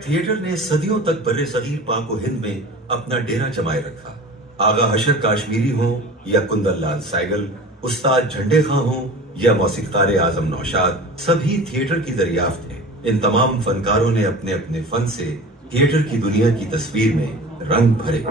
Theatre ने सदियों तक बर्रे सगीर पाक व हिंद में अपना डेरा जमाए रखा। आगा हशर काश्मीरी हो या कुंदन लाल सैगल, उस्ताद झंडे खां हो या मौसीक़ार आजम नौशाद, सभी थिएटर की दरियाफ्त थे। इन तमाम फनकारों ने अपने अपने फन से थिएटर की दुनिया की तस्वीर में रंग भरे।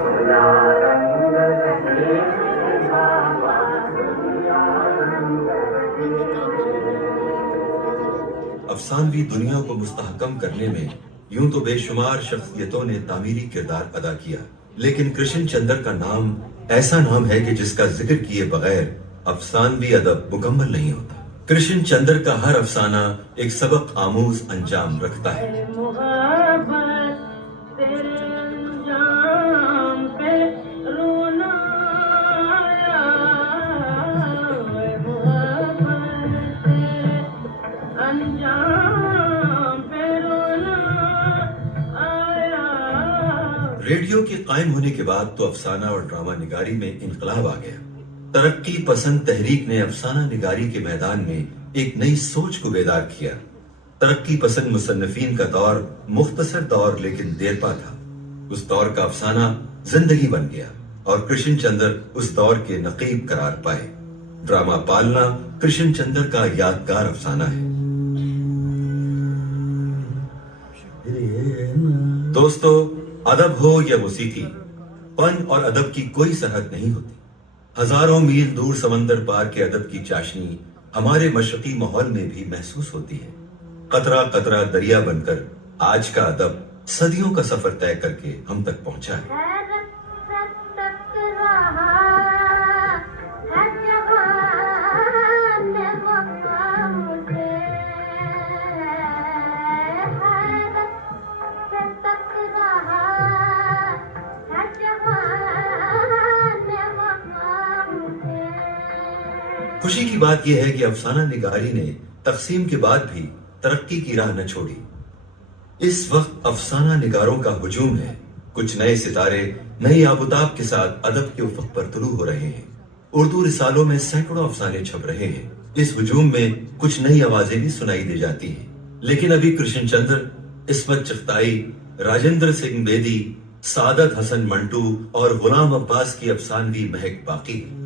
अफसानवी दुनिया को मुस्तहकम करने में यूं तो बेशुमार शख्सियतों ने तामीरी किरदार अदा किया, लेकिन कृष्ण चंद्र का नाम ऐसा नाम है कि जिसका जिक्र किए बगैर अफसानवी अदब मुकम्मल नहीं होता। कृष्ण चंद्र का हर अफसाना एक सबक आमूज अंजाम रखता है। रेडियो के कायम होने के बाद तो अफसाना और ड्रामा निगारी में इनकलाब आ गया। तरक्की पसंद तहरीक ने अफसाना निगारी के मैदान में एक नई सोच को बेदार किया। तरक्की पसंद मुसन्निफीन का दौर मुख्तसर दौर लेकिन देरपा था। उस दौर का अफसाना जिंदगी बन गया और कृष्ण चंद्र उस दौर के नकीब करार पाए। ड्रामा पालना कृष्ण चंद्र का यादगार अफसाना है। दोस्तों, अदब हो या मौसीकी, फन और अदब की कोई सरहद नहीं होती। हजारों मील दूर समंदर पार के अदब की चाशनी हमारे मशरकी माहौल में भी महसूस होती है। कतरा कतरा दरिया बनकर आज का अदब सदियों का सफर तय करके हम तक पहुंचा है। खुशी की बात यह है कि अफसाना निगारी ने तकसीम के बाद भी तरक्की की राह न छोड़ी। इस वक्त अफसाना निगारों का हुजूम है। कुछ नए सितारे नई आबुताब के साथ अदब के उफक पर तुलू हो रहे हैं। उर्दू रिसालों में सैकड़ों अफसाने छप रहे हैं। इस हुजूम में कुछ नई आवाजें भी सुनाई दे जाती हैं। लेकिन अभी कृष्ण चंद्र, इस्मत चगताई, राजेंद्र सिंह बेदी, सादत हसन मंटू और गुलाम अब्बास की अफसानवी महक बाकी है।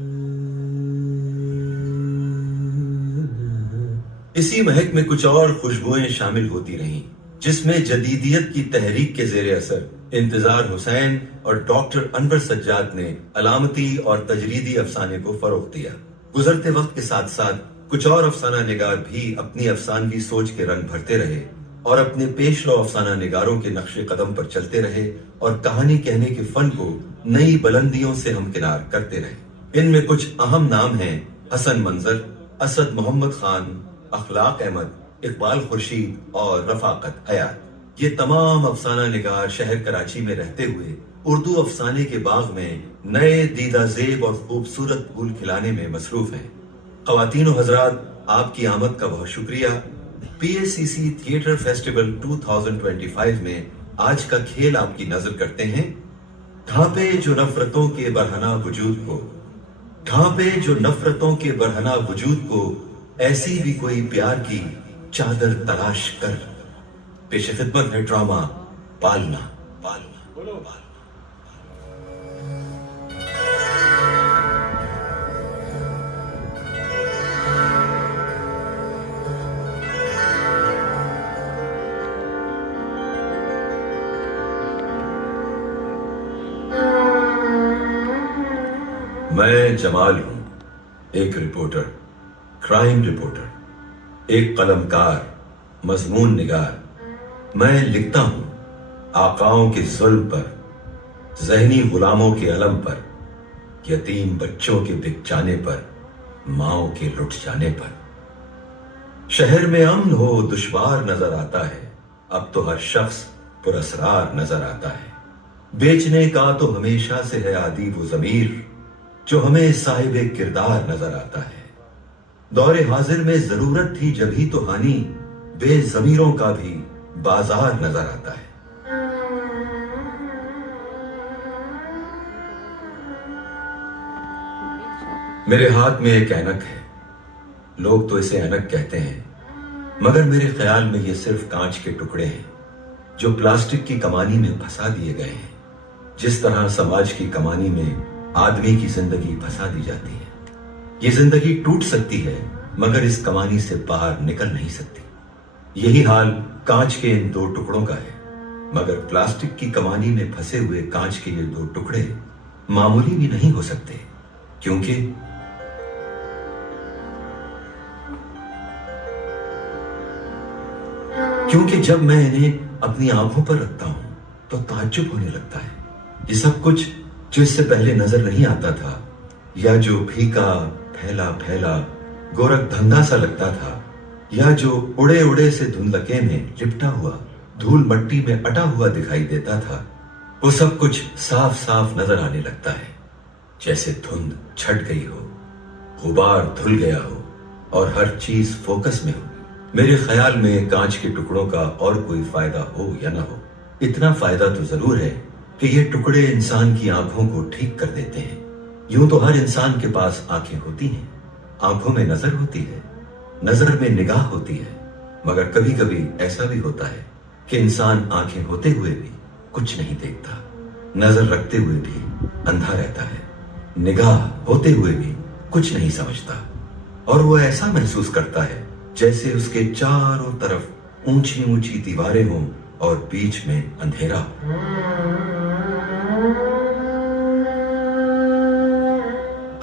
इसी महक में कुछ और खुशबुएं शामिल होती रहीं, जिसमें जदीदियत की तहरीक के जेर असर इंतजार हुसैन और डॉक्टर अनवर सज्जाद ने अलामती और तजरीदी अफसाने को फरोग दिया। गुजरते वक्त के साथ साथ कुछ और अफसाना निगार भी अपनी अफसानवी सोच के रंग भरते रहे और अपने पेशरो अफसाना निगारों के नक्शे कदम पर चलते रहे और कहानी कहने के फन को नई बुलंदियों से हमकिनार करते रहे। इनमें कुछ अहम नाम हैं: हसन मंजर, असद मोहम्मद खान, अखलाक अहमद, इकबाल खुर्शीद और रफाकत हयात। ये तमाम अफसाना निगार शहर कराची में रहते हुए उर्दू अफसाने के बाग में नए दीदा जेब और खूबसूरत फूल खिलाने में मसरूफ हैं। ख्वातीन व हजरात, आपकी आमद का बहुत शुक्रिया। PACC थिएटर फेस्टिवल 2025 में आज का खेल आपकी नजर करते हैं। ढांपे जो नफरतों के बरहना वजूद को, ढांपे जो नफरतों के बरहना वजूद को, ऐसी भी कोई प्यार की चादर तलाश कर। पेश खिदमत है ड्रामा पालना। मैं जमाल हूं, एक रिपोर्टर, क्राइम रिपोर्टर, एक कलमकार, मजमून निगार। मैं लिखता हूं आकाओं के जुल्म पर, जहनी गुलामों के अलम पर, यतीम बच्चों के बिक जाने पर, माओ के लुट जाने पर। शहर में अमन हो दुश्वार नजर आता है, अब तो हर शख्स पुरअसरार नजर आता है। बेचने का तो हमेशा से है आदी वो जमीर, जो हमें साहिबे किरदार नजर आता है। दौरे हाजिर में जरूरत थी जभी तो हानि, बेजमीरों का भी बाजार नजर आता है। मेरे हाथ में एक ऐनक है। लोग तो इसे ऐनक कहते हैं, मगर मेरे ख्याल में ये सिर्फ कांच के टुकड़े हैं। जो प्लास्टिक की कमानी में फंसा दिए गए हैं। जिस तरह समाज की कमानी में आदमी की जिंदगी फंसा दी जाती है, ये जिंदगी टूट सकती है मगर इस कमानी से बाहर निकल नहीं सकती। यही हाल कांच के इन दो टुकड़ों का है, मगर प्लास्टिक की कमानी में फंसे हुए कांच के ये दो टुकड़े मामूली भी नहीं हो सकते, क्योंकि जब मैं इन्हें अपनी आंखों पर रखता हूं तो ताज्जुब होने लगता है। ये सब कुछ जो इससे पहले नजर नहीं आता था, या जो फीका फैला फैला गोरख धंधा सा लगता था, या जो उड़े उड़े से धुंधलके में लिपटा हुआ धूल मट्टी में अटा हुआ दिखाई देता था, वो सब कुछ साफ साफ नजर आने लगता है, जैसे धुंध छट गई हो, गुबार धुल गया हो और हर चीज फोकस में हो। मेरे ख्याल में कांच के टुकड़ों का और कोई फायदा हो या ना हो, इतना फायदा तो जरूर है कि ये टुकड़े इंसान की आंखों को ठीक कर देते हैं। यूं तो हर इंसान के पास आंखें होती हैं, आंखों में नजर होती है, नजर में निगाह होती है, मगर कभी कभी ऐसा भी होता है कि इंसान आंखें होते हुए भी कुछ नहीं देखता, नजर रखते हुए भी अंधा रहता है, निगाह होते हुए भी कुछ नहीं समझता, और वो ऐसा महसूस करता है जैसे उसके चारों तरफ ऊंची ऊंची दीवारें हों और बीच में अंधेरा हो।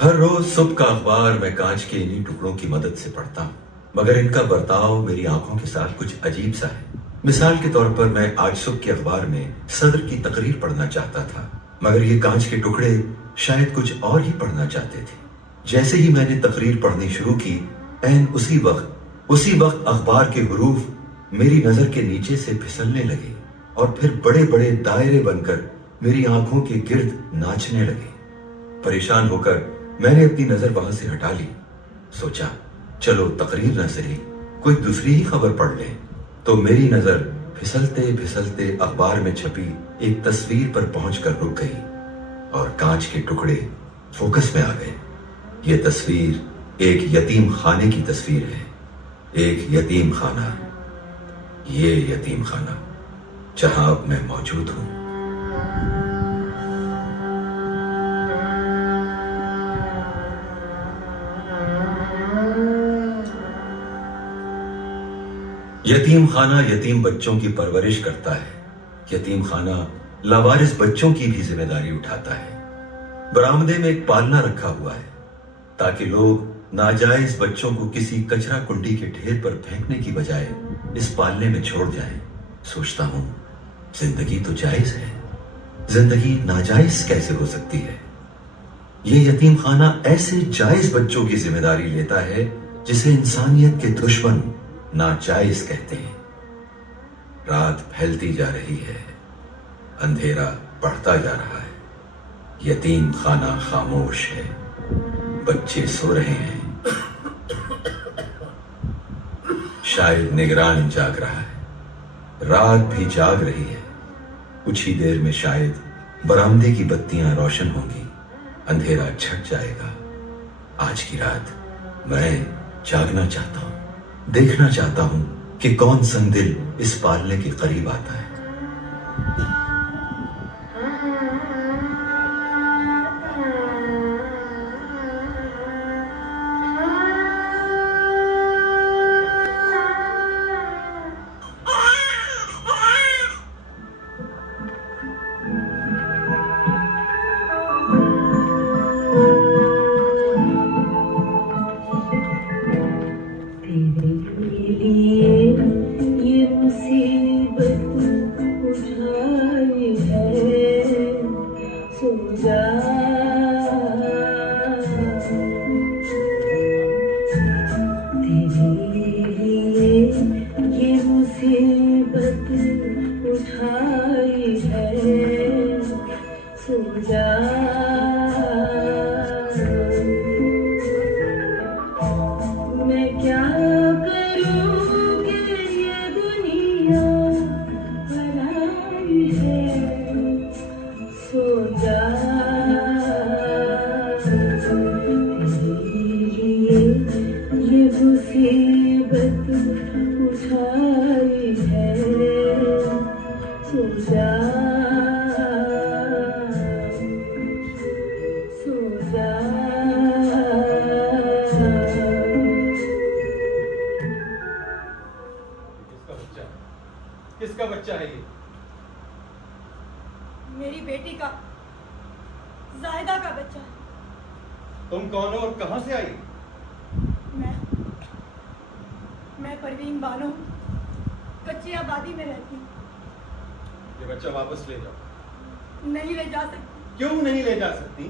हर रोज सुबह का अखबार मैं कांच के इन्हीं टुकड़ों की मदद से पढ़ता हूं, मगर इनका बर्ताव मेरी आंखों के साथ कुछ अजीब सा है। मिसाल के तौर पर मैं आज सुबह के अखबार में सदर की तकरीर पढ़ना चाहता था, मगर ये कांच के टुकड़े शायद कुछ और ही पढ़ना चाहते थे। जैसे ही मैंने तकरीर पढ़नी शुरू की, ऐन उसी वक्त अखबार के हरूफ मेरी नजर के नीचे से फिसलने लगे और फिर बड़े बड़े दायरे बनकर मेरी आंखों के गिर्द नाचने लगे। परेशान होकर मैंने अपनी नजर वहां से हटा ली। सोचा चलो तकरीर न सही, कोई दूसरी ही खबर पढ़ ले। तो मेरी नजर फिसलते फिसलते अखबार में छपी एक तस्वीर पर पहुंचकर रुक गई और कांच के टुकड़े फोकस में आ गए। ये तस्वीर एक यतीम खाने की तस्वीर है। एक यतीम खाना, ये यतीम खाना जहां अब मैं मौजूद हूं। यतीम खाना यतीम बच्चों की परवरिश करता है। यतीम खाना लावारिस बच्चों की भी जिम्मेदारी उठाता है। बरामदे में एक पालना रखा हुआ है ताकि लोग नाजायज बच्चों को किसी कचरा कुंडी के ढेर पर फेंकने की बजाय इस पालने में छोड़ जाएं। सोचता हूं जिंदगी तो जायज है, जिंदगी नाजायज कैसे हो सकती है। ये यतीम खाना ऐसे जायज बच्चों की जिम्मेदारी लेता है जिसे इंसानियत के दुश्मन नाजायज कहते हैं। रात फैलती जा रही है, अंधेरा बढ़ता जा रहा है। यतीम खाना खामोश है, बच्चे सो रहे हैं। शायद निगरान जाग रहा है, रात भी जाग रही है। कुछ ही देर में शायद बरामदे की बत्तियां रोशन होंगी, अंधेरा छट जाएगा। आज की रात मैं जागना चाहता हूं, देखना चाहता हूं कि कौन संदिल इस पालने के करीब आता है। सो जा सो जा किसका बच्चा है? किसका बच्चा है ये? मेरी बेटी का, जायदा का बच्चा है। तुम कौन हो और कहां से आई? मैं परवीन बानो कच्ची आबादी में रहती हूँ। ये बच्चा वापस ले जाओ। नहीं ले जा सकती। क्यों नहीं ले जा सकती?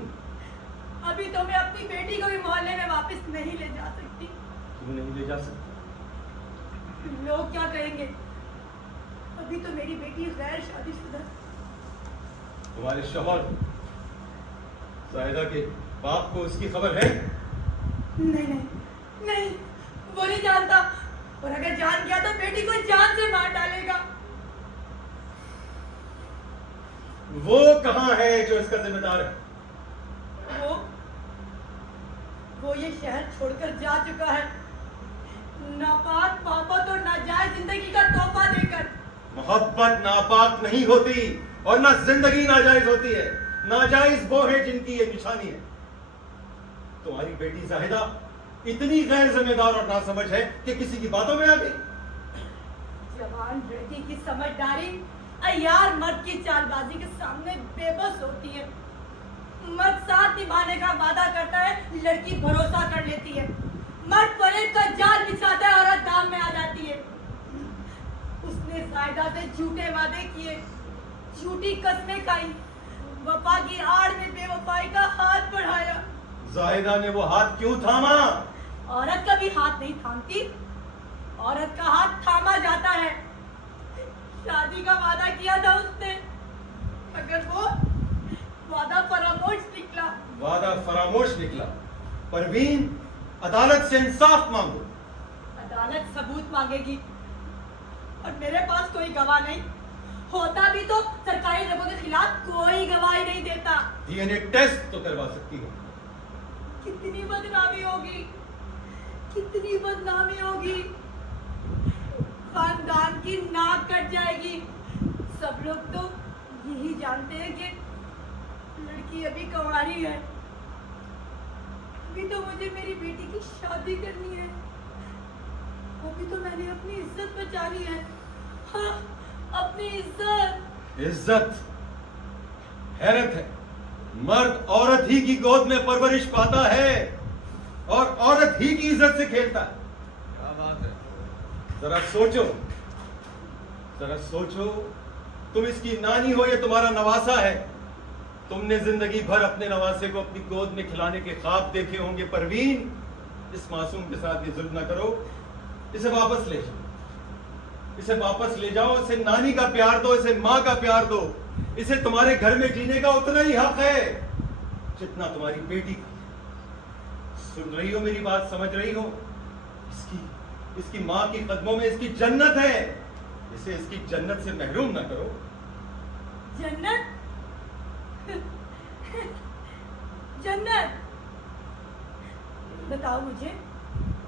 अभी तो मैं अपनी बेटी को भी मोहल्ले में वापस नहीं ले जा सकती। क्यों नहीं ले जा सकती? लोग क्या कहेंगे? अभी तो मेरी बेटी गैर शादीशुदा। तुम्हारे शौहर जायदा के बाप को उसकी खबर है? नहीं नहीं नहीं, वो नहीं जानता, और अगर जान गया तो बेटी को जान से मार डालेगा। वो कहां है जो इसका जिम्मेदार है? वो ये शहर छोड़कर जा चुका है, नापाक मोहब्बत और नाजायज जिंदगी का तोहफा देकर। मोहब्बत नापाक नहीं होती और ना जिंदगी नाजायज होती है। नाजायज वो है जिनकी ये निशानी है। तुम्हारी बेटी जाहिदा इतनी गैर जिम्मेदार और नासमझ है कि किसी की बातों में आ गई। जवान लड़की की समझदारी अय्यार मर्द की चालबाजी के सामने बेबस होती है। मर्द साथ निभाने का वादा करता है, लड़की भरोसा कर लेती है। मर्द फरेब का जाल बिछाता है, औरत दाम में आ जाती है। उसने जायदा से झूठे वादे किए, झूठी कस्में खाई, वफा की आड़ में बेवफाई का हाथ बढ़ाया। जाहिदा ने वो हाथ क्यों थामा? औरत कभी हाथ नहीं थामती, औरत का हाथ थामा जाता है। शादी का वादा किया था उसने, मगर वो वादा फरामोश निकला। वादा फरामोश निकला। परवीन, अदालत से इंसाफ मांगो। अदालत सबूत मांगेगी, और मेरे पास कोई गवाह नहीं। होता भी तो सरकारी लोगों के खिलाफ कोई गवाही नहीं देता। डीएनए टेस्ट तो करवा सकती हो। कितनी बदनामी होगी, कितनी बदनामी होगी। खानदान की नाक कट जाएगी। सब लोग तो यही जानते हैं कि लड़की अभी कुंवारी है। अभी तो मुझे मेरी बेटी की शादी करनी है। अभी तो मैंने अपनी इज्जत बचानी है। हाँ, अपनी इज्जत। इज्जत, हैरत है। मर्द औरत ही की गोद में परवरिश पाता है और औरत ही की इज्जत से खेलता है। क्या बात है? जरा सोचो, जरा सोचो। तुम इसकी नानी हो, ये तुम्हारा नवासा है। तुमने जिंदगी भर अपने नवासे को अपनी गोद में खिलाने के ख्वाब देखे होंगे। परवीन, इस मासूम के साथ ये जुल्म न करो। इसे वापस ले जाओ, इसे वापस ले जाओ। इसे नानी का प्यार दो, इसे माँ का प्यार दो। इसे तुम्हारे घर में जीने का उतना ही हक है जितना तुम्हारी बेटी का। सुन रही हो मेरी बात, समझ रही हो? इसकी माँ की कदमों में इसकी जन्नत है। इसे इसकी जन्नत से महरूम ना करो। जन्नत? जन्नत? बताओ मुझे,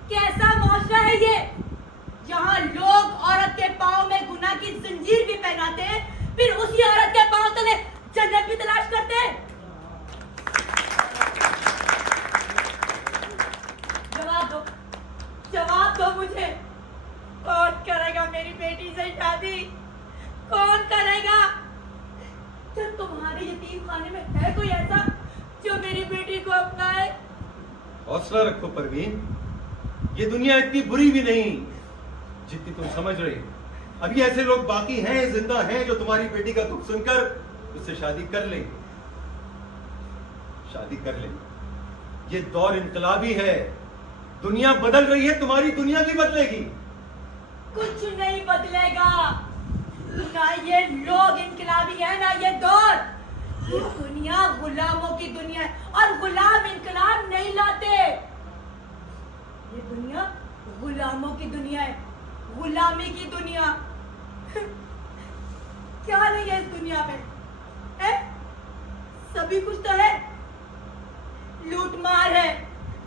कैसा मुआशरा है ये जहां लोग औरत के पांव में गुनाह की जंजीर भी पहनाते हैं, फिर उसी औरत के पांव तले जन्नत भी तलाश करते हैं। जवाब दो मुझे। कौन करेगा मेरी बेटी से शादी? कौन करेगा? क्या तुम्हारे यतीम खाने में है कोई ऐसा जो मेरी बेटी को अपनाए? हौसला रखो परवीन, ये दुनिया इतनी बुरी भी नहीं जितनी तुम समझ रही हो। अभी ऐसे लोग बाकी हैं, जिंदा हैं, जो तुम्हारी बेटी का दुख सुनकर उससे शादी कर लेंगे। शादी कर लेंगे। ये दौर इनकलाबी है। दुनिया बदल रही है, तुम्हारी दुनिया भी बदलेगी। कुछ नहीं बदलेगा। ना ये लोग इनकलाबी है, ना ये दौर। ये दुनिया गुलामों की दुनिया है, और गुलाम इनकलाब नहीं लाते। ये दुनिया गुलामों की दुनिया है, गुलामी की दुनिया। क्या नहीं है इस दुनिया में? है? सभी कुछ तो है। लूटमार है,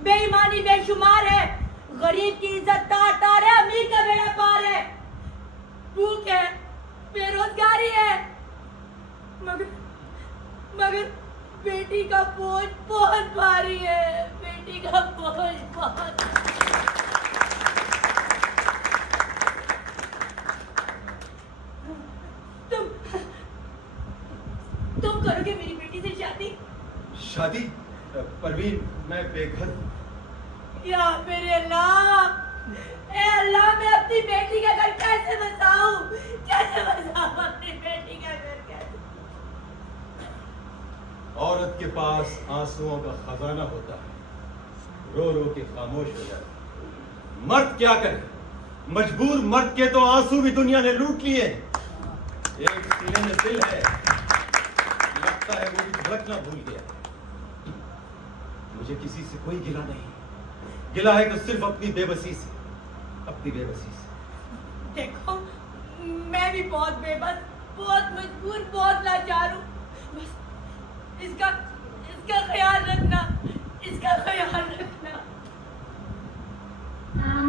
बेईमानी बेशुमार है, गरीब की इज्जत तार तार है, अमीर का बेड़ा पार है। भूख है, बेरोजगारी है, मगर मगर बेटी का बोझ बहुत भारी है, बेटी का बोझ बहुत। तुम करोगे मेरी बेटी से शादी? शादी? परवीन, मैं बेघर। या मेरे अल्लाह, ए अल्लाह, मैं अपनी बेटी का घर कैसे बसाऊं? कैसे बसाऊं अपनी बेटी का घर? कैसे? औरत के पास आंसुओं का खजाना होता है, रो रो के खामोश हो जाता है। मर्द क्या करे? मजबूर मर्द के तो आंसू भी दुनिया ने लूट लिए। एक सीने में दिल है, लगता है वो भी धड़कना भूल गया। मुझे किसी से कोई गिला नहीं, गिला है तो सिर्फ अपनी बेबसी से, अपनी बेबसी से। देखो, मैं भी बहुत बेबस, बहुत मजबूर, बहुत लाचार हूँ। बस इसका ख्याल रखना, इसका ख्याल रखना।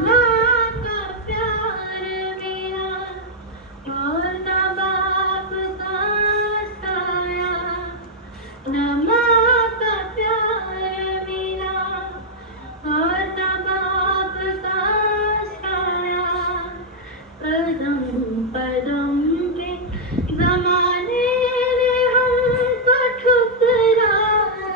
माँ का प्यार मेरा और ना बाप का साया, ना माँ का प्यार मेरा और ना बाप का साया, कदम कदम पे ज़माने ने हमको ठुकराया।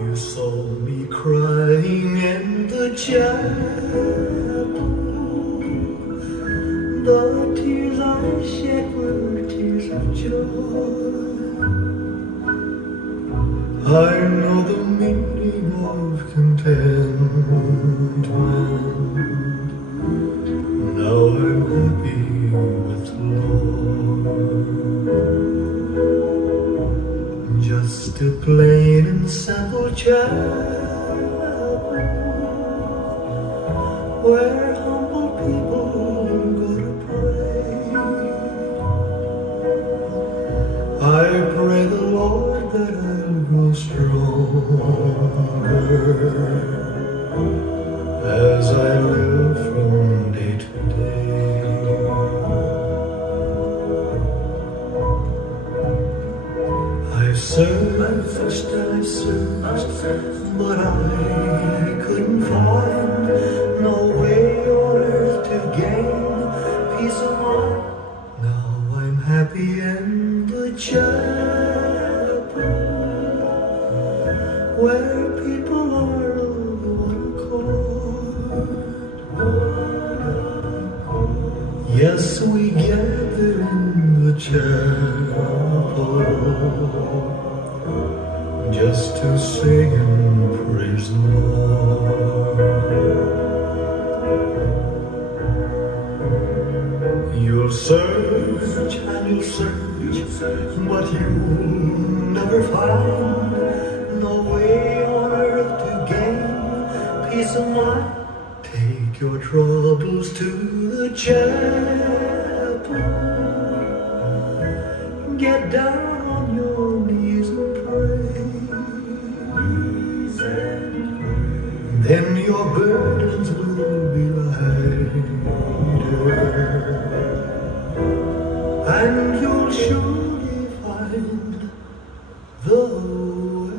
You saw me crying in the chapel. The tears I shed were tears of joy. I know the meaning of contentment. Now I'm happy with the Lord. Just a plain and simple chapel where humble people go to pray. I pray the Lord that I'll grow stronger as I live from day to day. I've searched, but I couldn't find no way on earth to gain peace of mind. Now I'm happy in the chapel where people are of one accord. Yes, we gather in the chapel just to sing and praise the Lord. You'll search and you'll search, but you'll never find no way on earth to gain peace of mind. Take your troubles to the chapel. Get down on your knees and pray. Then your burdens will be lighter, and you'll surely find the way.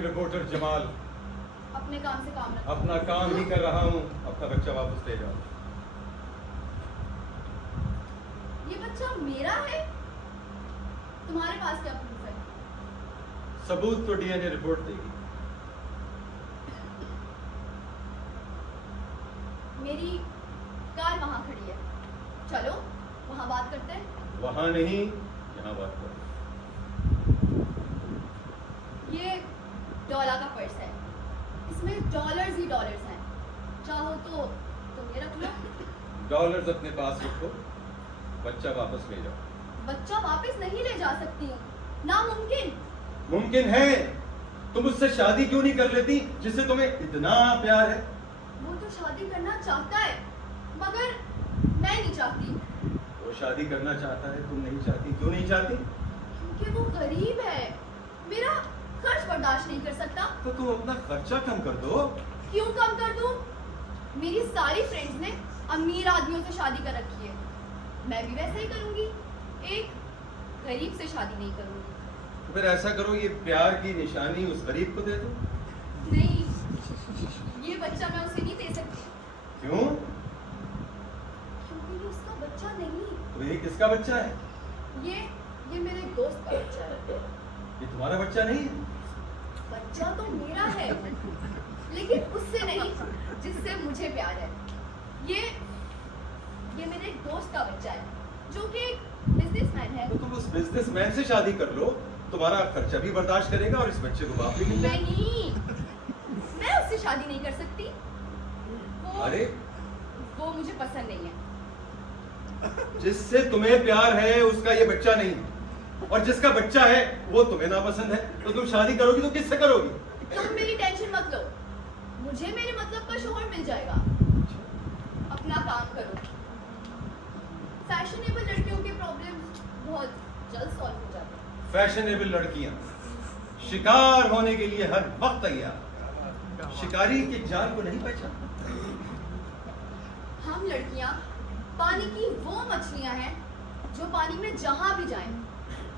Crime reporter Jamal अपने काम से काम रखो। अपना काम ही कर रहा हूँ। अपना बच्चा वापस ले जाओ। ये बच्चा मेरा है? तुम्हारे पास क्या प्रूफ है? सबूत तो डीएनए रिपोर्ट देगी। मेरी कार वहां खड़ी है, चलो वहां बात करते हैं। वहां नहीं, यहाँ बात करो। ये डॉलर का पर्स है, इसमें डॉलर्स ही डॉलर्स हैं। चाहो तो ये रख लो। डॉलर्स अपने पास रखो, बच्चा वापस ले जाओ। बच्चा वापस नहीं ले जा सकती हूँ, नामुमकिन। मुमकिन है। तुम उससे शादी क्यों नहीं कर लेती जिससे तुम्हें इतना प्यार है? वो तो शादी करना चाहता है, मगर मैं नहीं चाहती। वो शादी करना चाहता है, तुम नहीं चाहती। क्यों नहीं चाहती? क्योंकि वो गरीब है, मेरा खर्च बर्दाश्त नहीं कर सकता। तो तुम अपना खर्चा कम कर दो। क्यों कम कर दूं? मेरी सारी फ्रेंड्स ने अमीर आदमियों से शादी कर रखी है, मैं भी वैसे ही करूंगी। एक गरीब से शादी नहीं करूंगी। तो फिर ऐसा करो, ये प्यार की निशानी उस गरीब को दे दो। नहीं, ये बच्चा मैं उसे नहीं दे सकती। क्यों? क्योंकि ये उसका बच्चा नहीं। तो ये किसका बच्चा है? ये मेरे दोस्त का बच्चा है। ये तुम्हारा बच्चा नहीं है? बच्चा तो मेरा है, लेकिन उससे नहीं जिससे मुझे प्यार है। ये मेरे एक दोस्त का बच्चा है, जो कि एक बिजनेसमैन है। तो तुम उस बिजनेसमैन से शादी कर लो, तुम्हारा खर्चा भी बर्दाश्त करेगा और इस बच्चे को बाप भी मिल जाएगा। नहीं, मैं उससे शादी नहीं कर सकती। अरे, वो मुझे पसंद नहीं है। जिससे तुम्हें प्यार है उसका ये बच्चा नहीं, और जिसका बच्चा है वो तुम्हें नापसंद है। तो तुम शादी करोगी तो किससे करोगी? तुम मेरी टेंशन मत लो, मुझे मेरे मतलब का शोहर मिल जाएगा। अपना काम करो। फैशनेबल लड़कियों के प्रॉब्लम्स बहुत जल्द सॉल्व हो जाते हैं। फैशनेबल लड़कियां शिकार होने के लिए हर वक्त तैयार। शिकारी के जाल को नहीं पहचानता। हम लड़कियां पानी की वो मछलियां हैं जो पानी में जहां भी जाएं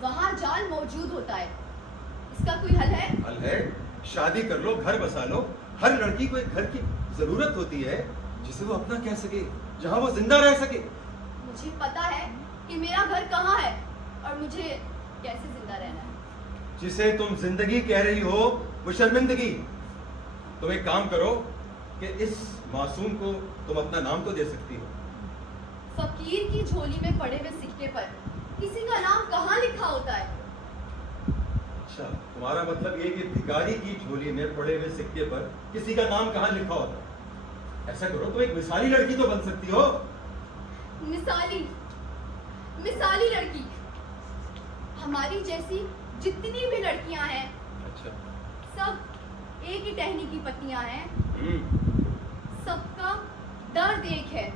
वहां जाल मौजूद होता है। इसका कोई हल है? हल है, शादी कर लो, घर बसा लो। हर लड़की को एक घर की जरूरत होती है जिसे वो अपना कह सके, जहां वो जिंदा रह सके। मुझे पता है कि मेरा घर कहाँ है और मुझे कैसे जिंदा रहना है। जिसे तुम जिंदगी कह रही हो वो शर्मिंदगी। तुम एक काम करो कि इस मासूम को तुम अपना नाम तो दे सकती हो। फकीर की झोली में पड़े हुए सिक्के पर किसी का नाम कहाँ लिखा होता है? अच्छा, तुम्हारा मतलब ये कि भिखारी की झोली में पड़े हुए सिक्के पर किसी का नाम कहाँ लिखा होता है? ऐसा करो, तुम एक मिसाली लड़की तो बन सकती हो। मिसाली लड़की? हमारी जैसी जितनी भी लड़कियां हैं अच्छा, सब एक ही टहनी की पत्तियां हैं। हम्म, सबका दर्द एक है,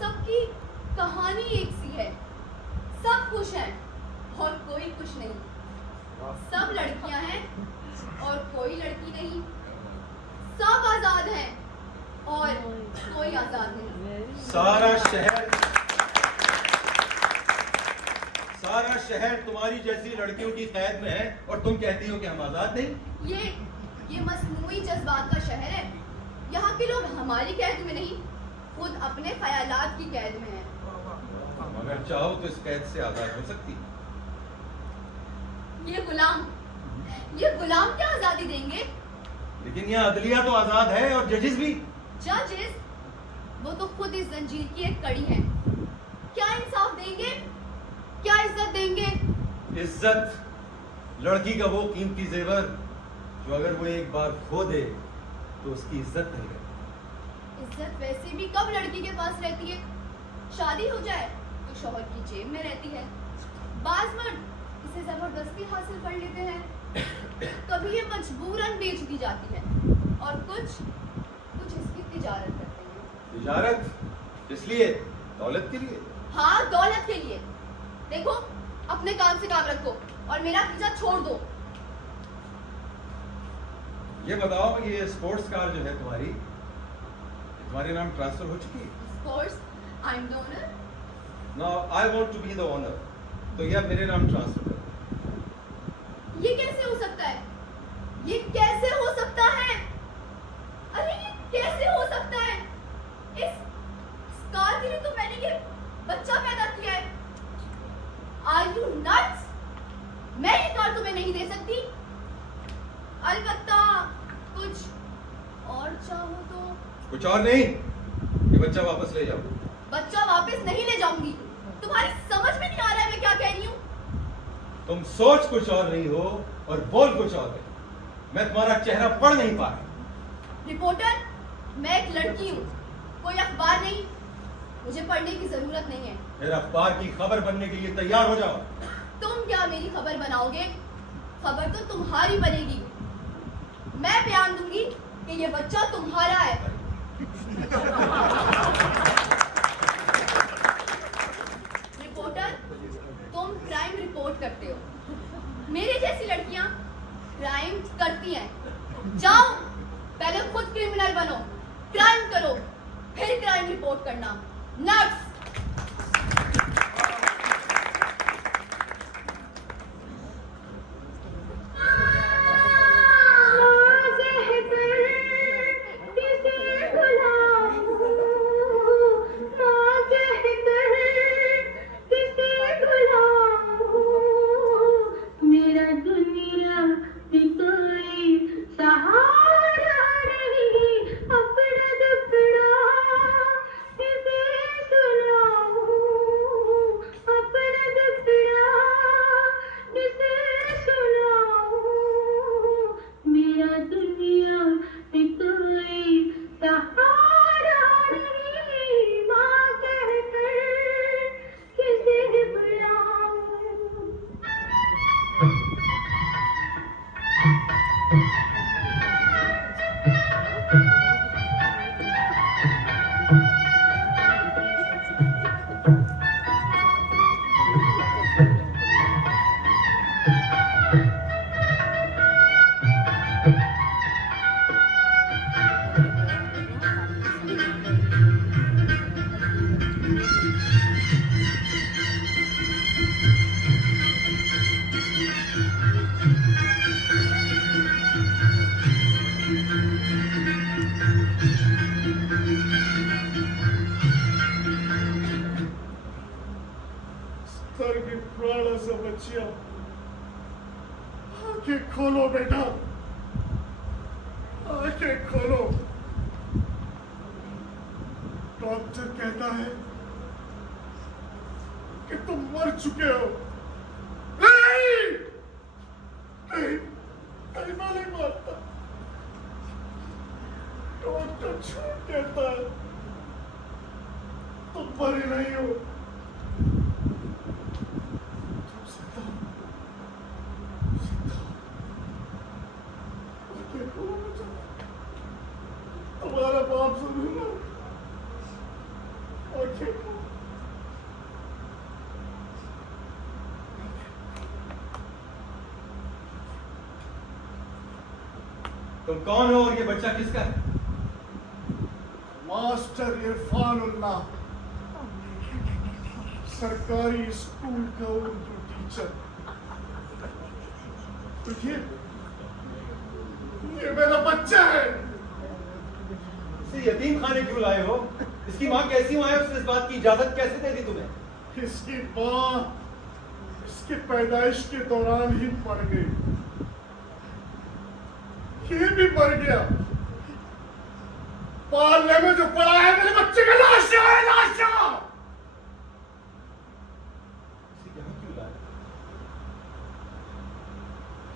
सबकी कहानी एक सी है। सब खुश हैं और कोई खुश नहीं। सब लड़कियां हैं और कोई लड़की नहीं। सब आजाद हैं और कोई आजाद नहीं। सारा शहर तुम्हारी जैसी लड़कियों की कैद में है और तुम कहती हो कि हम आजाद नहीं। ये मसनूई जज्बात का शहर है। यहाँ के लोग हमारी कैद में नहीं, खुद अपने ख्यालात की कैद में हैं। अगर चाहो तो इस कैद से आजाद हो सकती। ये गुलाम क्या आजादी देंगे? लेकिन यह अदलिया तो आजाद है और जजेस भी। जजेस वो तो खुद इस जंजीर की एक कड़ी है। क्या इंसाफ देंगे? क्या इज्जत देंगे? इज्जत लड़की का वो कीमती जेवर जो अगर वो एक बार खो दे तो उसकी इज्जत नहीं रहती। इज्जत वैसे भी कब लड़की के पास रहती है? शादी हो जाए तो शौहर की जेब में रहती है। बाज मर्द इसे जबरदस्ती हासिल कर लेते हैं। कभी ये मजबूरन बेच दी जाती है और कुछ इसकी तिजारत करते हैं। तिजारत? इसलिए दौलत के लिए? हाँ, दौलत के लिए। देखो, अपने काम से काम रखो और मेरा पीछा छोड़ दो। ये बताओ, ये स्पोर्ट्स कार जो है तुम्हारे नाम ट्रांसफर हो चुकी है? Of course, I'm the owner. Now I want to be the owner. तो यह मेरे नाम ट्रांसफर करो। ये कैसे हो सकता है? ये कैसे हो सकता है? अरे ये कैसे हो सकता है? इस कार के लिए तो मैंने ये बच्चा पैदा किया है। Are you nuts? मैं ये कार तुम्हें नहीं दे सकती। अलबत्ता कुछ और चाहो तो। कुछ और नहीं, ये बच्चा वापस ले जाओ। बच्चा वापस नहीं ले जाऊंगी। तुम्हारी समझ में नहीं आ रहा है मैं क्या कह रही हूँ। तुम सोच कुछ और नहीं हो और बोल कुछ और है। मैं तुम्हारा चेहरा पढ़ नहीं पा रहा। रिपोर्टर, मैं एक लड़की हूँ, कोई अखबार नहीं। मुझे पढ़ने की जरूरत नहीं है। फिर अखबार की खबर बनने के लिए तैयार हो जाओ। तुम क्या मेरी खबर बनाओगे? खबर तो तुम्हारी बनेगी। मैं बयान दूंगी कि ये बच्चा तुम्हारा है। रिपोर्टर, तुम क्राइम रिपोर्ट करते हो। मेरे जैसी लड़कियां क्राइम करती हैं। जाओ, पहले खुद क्रिमिनल बनो, क्राइम करो, फिर क्राइम रिपोर्ट करना। नट्स। मेरा दुनिया की कोई सहारा नहीं, अपना दुखड़ा किसे सुनाऊं, अपना दुखड़ा किसे सुनाऊं। मेरा दुनिया की कोई सहारा नहीं, माँ कहकर किसे बुलाऊं। स्तर की पुराना सा बच्चिया, आंखें खोलो बेटा, आंखें खोलो। डॉक्टर कहता है कि तुम मर चुके हो। नहीं, नहीं, नहीं, मैं नहीं मारता। डॉक्टर झूठ कहता है, तुम मरे नहीं हो। तुम्हारा बाप सुनूंगा। तुम कौन हो और ये बच्चा किसका है? मास्टर इरफानुल्लाह, सरकारी स्कूल का उर्दू टीचर। तो ये मेरा बच्चा है। इसे यतीम खाने क्यों लाए हो? इसकी माँ कैसी माँ है? उसने इस बात की इजाजत कैसे दे दी तुम्हें? इसकी माँ इसकी पैदाइश के दौरान ही मर गई। ये भी मर गया। पालने में जो पड़ा है मेरे बच्चे का लाशा है, लाशा। इसे यहाँ क्यों लाए?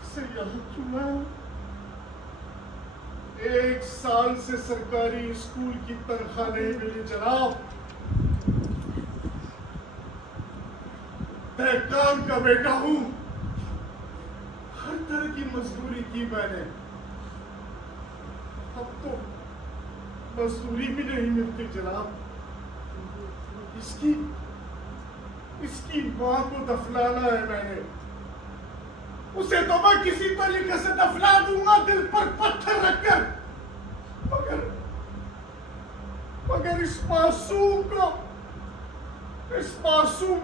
इसे यहाँ क्यों लाया? 1 साल से सरकारी स्कूल की तनख्वाह नहीं मिली जनाब। दहकान का बेटा हूं। हर तरह की मजदूरी की मैंने। अब तो मजदूरी भी नहीं मिलती जनाब। इसकी मां को दफनाना है मैंने। उसे तो मैं किसी तरीके से दफना दूंगा, दिल पर पत्थर रखकर। मगर इस मासूम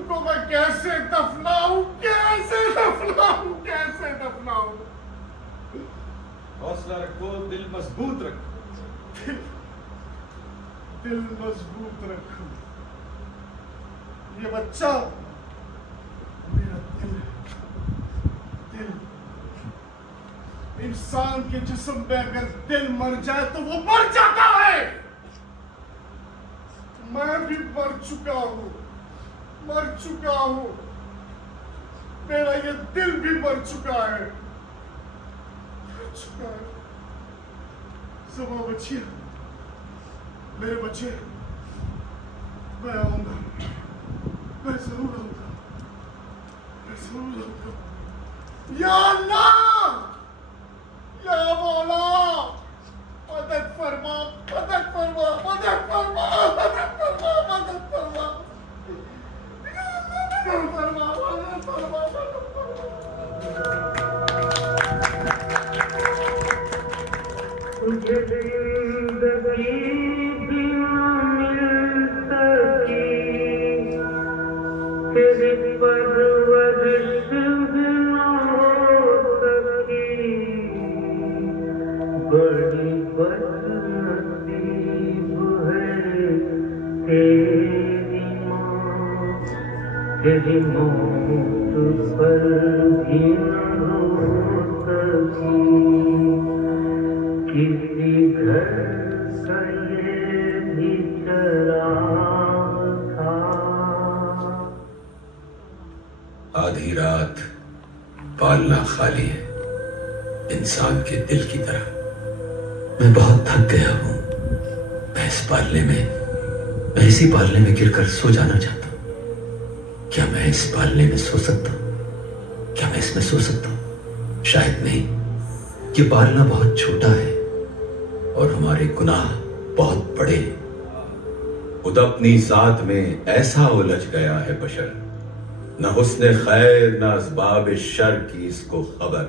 को मैं कैसे दफनाऊं, कैसे दफनाऊं, कैसे दफनाऊं? हौसला रखो, दिल मजबूत रखो। दिल मजबूत रखो। ये बच्चा मेरा दिल है। दिल इंसान के जिस्म में अगर दिल मर जाए तो वो मर जाता है। मैं भी मर चुका हूं। मेरा ये दिल भी मर चुका है। सुबह बचिए, मेरे बच्चे, मैं आऊंगा, मैं जरूर आऊंगा। या अल्लाह, या मौला, मदद फरमा। या अल्लाह, मदद फरमा। तुझे जिंदगी भी मिल सकी, तेरी परवरिश भी न हो सकी। बड़ी बदनसीब है तेरी माँ, तेरी मौत पर भी न रो सकी। किसी घर का ये भी चराग था। आधी रात पालना खाली है इंसान के दिल की तरह। मैं बहुत थक गया हूं। मैं इसी पालने में गिरकर सो जाना चाहता हूं। क्या मैं इस पालने में सो सकता हूं? क्या मैं इसमें सो सकता हूं? शायद नहीं। ये पालना बहुत छोटा है और हमारे गुनाह बहुत बड़े हैं। खुद अपनी जात में ऐसा उलझ गया है बशर, न हुस्न खैर न असबाब शर की इसको खबर।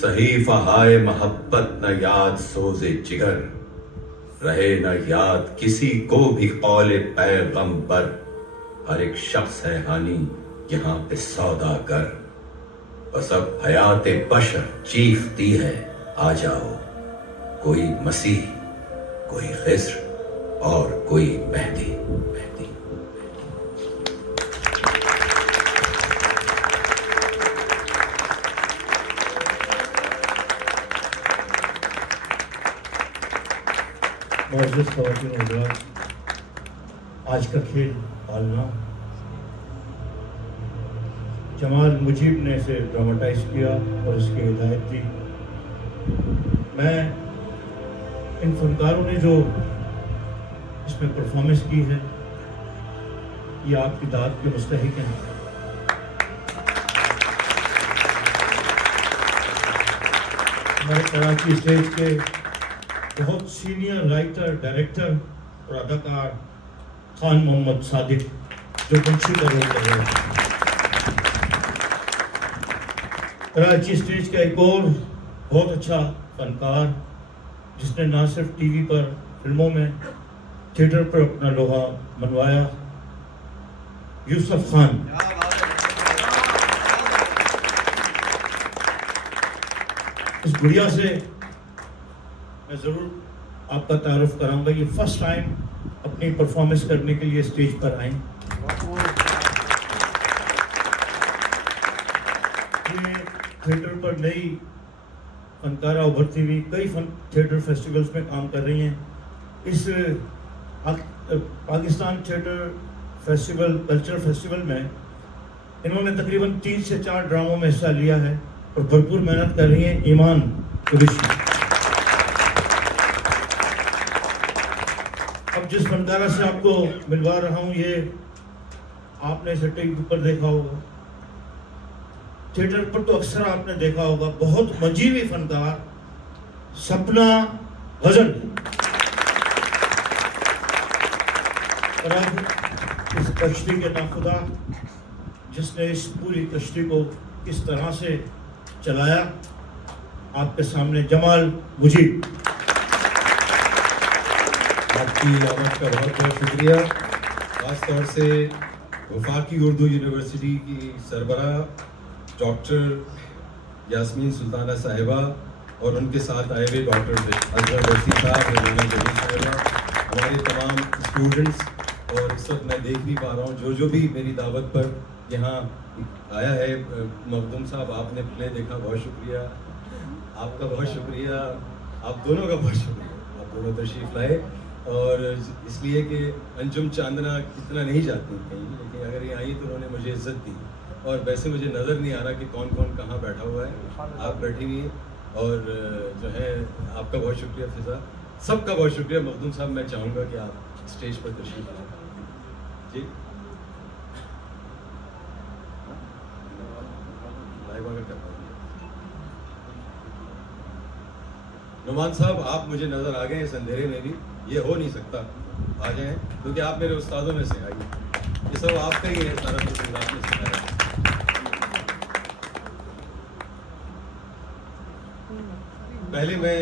सहीफा हाय मोहब्बत न याद सोजे जिगर, रहे न याद किसी को भी कौले पैगंबर। हर एक शख्स है हानि यहाँ पे सौदागर। बस अब हयाते बशर चीखती है, आ जाओ। कोई मसीह, कोई खिज्र और कोई मेहदी। मुअज़्ज़िज़ ख़वातीन और हज़रात, आज का खेल पालना जमाल मुजीब ने इसे ड्रामाटाइज किया और इसकी हिदायत दी। मैं इन फनकारों ने जो इसमें परफॉर्मेंस की है, ये आपकी दाद के मुस्तहिक हैं। हमारे कराची स्टेज के बहुत सीनियर राइटर, डायरेक्टर और अदाकार खान मोहम्मद सादिक, जो बंशी का रोल कर रहे हैं। कराची स्टेज का एक और बहुत अच्छा फनकार, जिसने ना सिर्फ टीवी पर, फिल्मों में, थिएटर पर अपना लोहा मनवाया, यूसुफ खान। इस गुड़िया से मैं ज़रूर आपका तारुफ कराऊंगा। ये फर्स्ट टाइम अपनी परफॉर्मेंस करने के लिए स्टेज पर आई। ये थिएटर पर नई फनकारा उभरती हुई कई थिएटर फेस्टिवल्स में काम कर रही हैं। इस Pakistan theatre festival, culture festival में इन्होंने तकरीबन 3 से 4 ड्रामों में हिस्सा लिया है और भरपूर मेहनत कर रही हैं। ईमान कुरैशी। अब जिस फनकारा से आपको मिलवा रहा हूँ, ये आपने इसे टीवी पर देखा होगा, थिएटर पर तो अक्सर आपने देखा होगा। बहुत मजीवी फनकार सपना गजल। और अब इस कश्ती के नाखुदा जिसने इस पूरी कश्ती को किस तरह से चलाया, आपके सामने जमाल मुजीब। आपकी आमद का बहुत बहुत शुक्रिया। खास तौर से वफाकी उर्दू यूनिवर्सिटी की सरबराह डॉक्टर यास्मीन सुल्ताना साहिबा और उनके साथ आए हुए डॉक्टर अजहर रशीद साहब, रेहाना जमील साहिबा, हमारे तमाम स्टूडेंट्स, और इस वक्त मैं देख भी पा रहा हूँ जो भी मेरी दावत पर यहाँ आया है। मखदूम साहब, आपने प्ले देखा, बहुत शुक्रिया आपका, बहुत शुक्रिया, आप दोनों का बहुत शुक्रिया, आप दोनों तशरीफ़ लाए। और इसलिए कि अंजुम चांदना इतना नहीं जाती कहीं, लेकिन अगर ये आई तो उन्होंने मुझे इज़्ज़त दी। और वैसे मुझे नज़र नहीं आ रहा कि कौन कौन कहाँ बैठा हुआ है, आप बैठी हुई हैं। और जो है आपका बहुत शुक्रिया फिज़ा, सबका बहुत शुक्रिया। मखदूम साहब, मैं चाहूँगा कि आप स्टेज पर तशरीफ़ लाएं। जी, नुमान साहब, आप मुझे नजर आ गए इस अंधेरे में भी, ये हो नहीं सकता, आ जाएं, क्योंकि आप मेरे उस्तादों में से आइए, ये सब आपका ही है, सारा कुछ आपने सिखाया। पहले मैं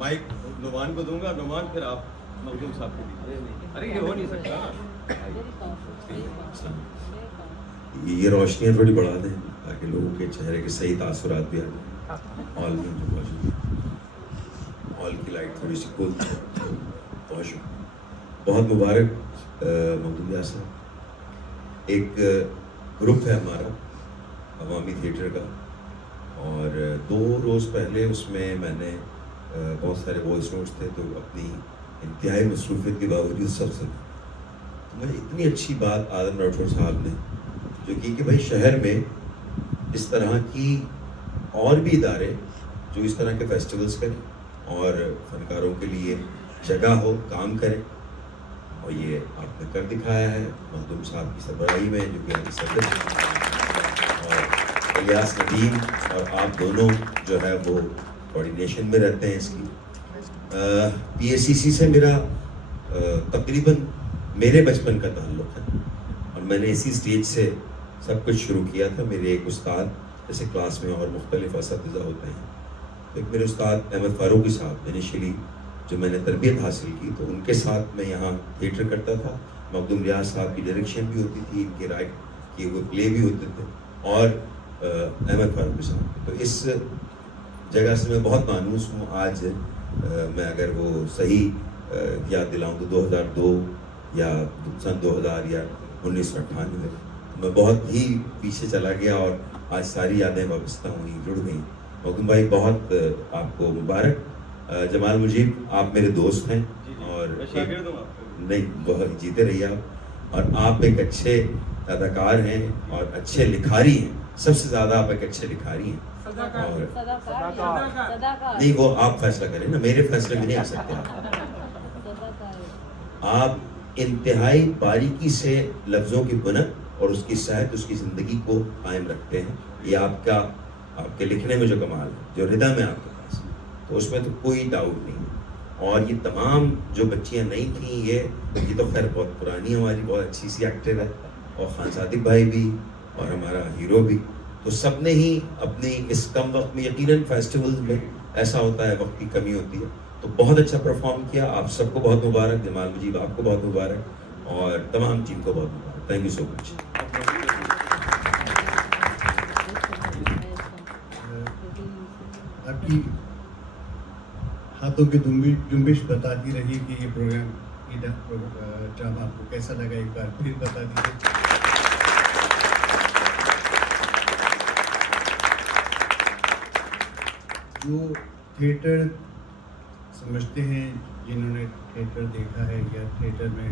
माइक नुमान को दूंगा, नुमान फिर आप मखदूम साहब को दीजिए। अरे ये हो नहीं सकता, ये रोशनियाँ थोड़ी बढ़ा दें ताकि लोगों के चेहरे के सही तासुरात भी आ जाए। हॉल में जो मौजूद, हॉल की लाइट थोड़ी सी कुल, बहुत शुक्रिया, बहुत मुबारक मखदूम यार साहब। एक ग्रुप है हमारा अवामी थिएटर का, और 2 रोज़ पहले उसमें मैंने बहुत सारे वॉइस नोट्स थे, तो अपनी इंतहाई मसरूफियत के बावजूद सब सुना। तो मुझे इतनी अच्छी बात आदम राठौर साहब ने जो कि भाई शहर में इस तरह की और भी इदारे जो इस तरह के फेस्टिवल्स करें और फनकारों के लिए जगह हो, काम करें, और ये आपने कर दिखाया है मखदूम साहब की सरबराही में, जो कि अभी सदर और इलियास नदीम और आप दोनों जो है वो कोऑर्डिनेशन में रहते हैं इसकी। PACC से मेरा तकरीबन मेरे बचपन का ताल्लुक़ है, और मैंने इसी स्टेज से सब कुछ शुरू किया था। मेरे एक उस्ताद, जैसे क्लास में और मुख्तलिफ असातिज़ा होते हैं, तो एक मेरे उस्ताद अहमद फ़ारूकी साहब, इनिशियली जो मैंने तरबियत हासिल की, तो उनके साथ मैं यहाँ थिएटर करता था। मखदूम रियाज साहब की डायरेक्शन भी होती थी, इनके राइट किए हुए प्ले भी होते थे, और अहमद फ़ारूकी साहब। तो इस जगह से मैं बहुत मानूस हूँ। आज मैं अगर वो सही याद दिलाऊँ तो 2002 या सन 2000 या 1998, मैं बहुत ही पीछे चला गया, और आज सारी यादें वाबस्ता हुई, जुड़ गई। मखदूम भाई, बहुत आपको मुबारक। जमाल मुजीब, आप मेरे दोस्त हैं, और नहीं, बहुत जीते रहिए आप, और आप एक अच्छे अदाकार हैं और अच्छे लिखारी हैं। सबसे ज़्यादा आप एक अच्छे लिखारी हैं, और नहीं, वो आप फैसला करें ना, मेरे फैसले में नहीं आ सकते आप इंतहाई बारीकी से लफ्ज़ों की बुनत और उसकी सेहत, उसकी ज़िंदगी को कायम रखते हैं। ये आपके लिखने में जो कमाल है, जो रिदा में आपके पास, तो उसमें तो कोई डाउट नहीं है। और ये तमाम जो बच्चियां नई थी, ये तो खैर बहुत पुरानी हमारी बहुत अच्छी सी एक्टर है, और खान सादिक भाई भी और हमारा हीरो भी, तो सब ने ही अपनी इस कम वक्त में, यकीनन फेस्टिवल में ऐसा होता है, वक्त की कमी होती है, तो बहुत अच्छा परफॉर्म किया। आप सबको बहुत मुबारक, जमाल मुजीब आपको बहुत मुबारक, और तमाम टीम को बहुत मुबारक। Thank you so much. आपकी हाथों की जुम्बिश बताती रही कि ये प्रोग्राम, ये ड्रामा आपको कैसा लगा, एक बार फिर बता दीजिए। जो थिएटर समझते हैं, जिन्होंने थिएटर देखा है या थिएटर में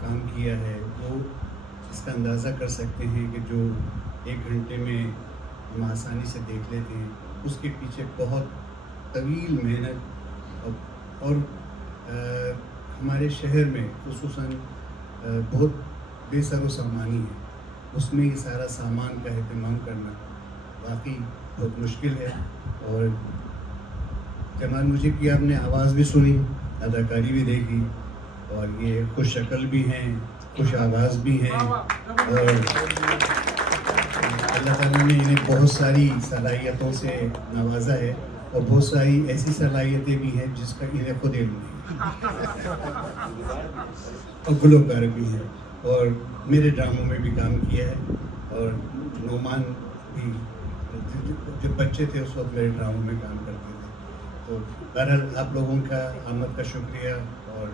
काम किया है, वो इसका अंदाज़ा कर सकते हैं कि जो 1 घंटे में हम आसानी से देख लेते हैं, उसके पीछे बहुत तवील मेहनत और हमारे शहर में खुसूसन बहुत बेसरो सामानी है, उसमें ये सारा सामान का एहतमाम करना वाकई बहुत मुश्किल है। और जमाल मुजीब की आपने आवाज़ भी सुनी, अदाकारी भी देखी, और ये खुश शक्ल भी हैं, खुश आवाज़ भी हैं, और अल्लाह ताला ने इन्हें बहुत सारी सलाहियतों से नवाजा है, और बहुत सारी ऐसी सलाहियतें भी हैं जिसका इन्हें खुद इल्म नहीं, और गुलकार भी हैं, और मेरे ड्रामों में भी काम किया है, और नोमान भी जब बच्चे थे उस वक्त मेरे ड्रामों में काम करते थे। तो बहरहाल आप लोगों का आमद का शुक्रिया। और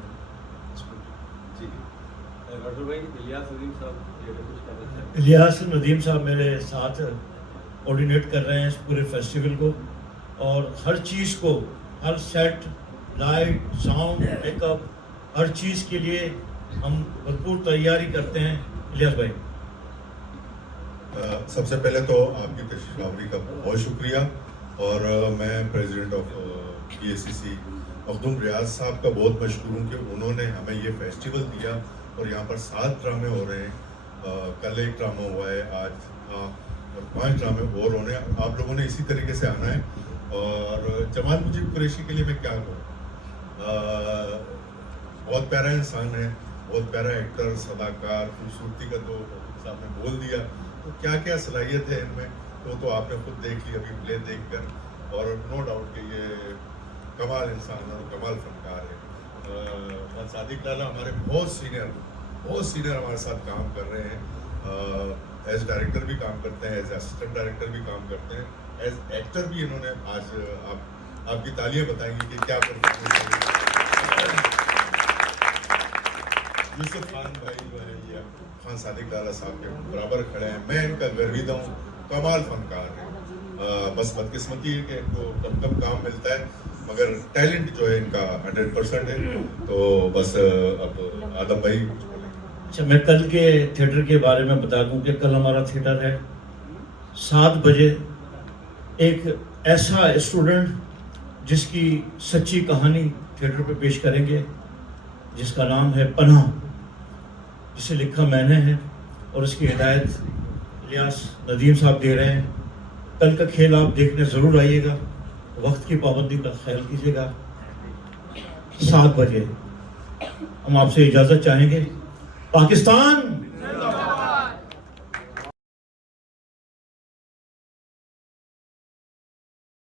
डॉक्टर भाई इलियास नदीम साहब ये कुछ कहना चाहते हैं? इलियास नदीम साहब मेरे साथ कोऑर्डिनेट कर रहे हैं इस पूरे फेस्टिवल को, और हर चीज़ को, हर सेट, लाइट, साउंड, मेकअप, हर चीज़ के लिए हम भरपूर तैयारी करते हैं। इलियास भाई। सबसे पहले तो आपकी तशरीफ़ावरी का बहुत शुक्रिया, और मैं प्रेसिडेंट ऑफ PACC मखदूम रियाज साहब का बहुत मशहूर हूँ कि उन्होंने हमें ये फेस्टिवल दिया, और यहाँ पर 7 ड्रामे हो रहे हैं। कल एक ड्रामा हुआ है, आज और 5 ड्रामे और होने हैं। आप लोगों ने इसी तरीके से आना है। और जमाल मुजीब कुरैशी के लिए मैं क्या कहूँ, बहुत प्यारा इंसान है, बहुत प्यारा एक्टर, सदाकार, खूबसूरती का तो साहब ने बोल दिया, तो क्या क्या सलाहियत है इनमें वो तो आपने खुद देख ली अभी प्ले देखकर। और नो डाउट कि ये कमाल इंसान है और कमाल फनकार है। और सादिक लाला हमारे बहुत सीनियर हमारे साथ काम कर रहे हैं। एज डायरेक्टर भी काम करते हैं, एज असिस्टेंट डायरेक्टर भी काम करते हैं, एज एक्टर भी इन्होंने आज आपकी तालियां बताएंगी कि क्या परफॉर्मेंस है। यूसुफ खान भाई जो है ये खान सादिक लाला साहब के बराबर खड़े हैं, मैं इनका गर्विदा हूँ, कमाल फनकार है। बस बदकिस्मती है कि इनको कम काम मिलता है, मगर टैलेंट जो है इनका 100% है। तो बस अब आदम भाई कुछ बोलेंगे। अच्छा, मैं कल के थिएटर के बारे में बता दूं कि कल हमारा थिएटर है 7 बजे। एक ऐसा स्टूडेंट जिसकी सच्ची कहानी थिएटर पे पेश करेंगे, जिसका नाम है पनाह, जिसे लिखा मैंने है, और उसकी हिदायत इलियास नदीम साहब दे रहे हैं। कल का खेल आप देखने ज़रूर आइएगा, वक्त की पाबंदी का ख्याल कीजिएगा। 7 बजे हम आपसे इजाज़त चाहेंगे। पाकिस्तान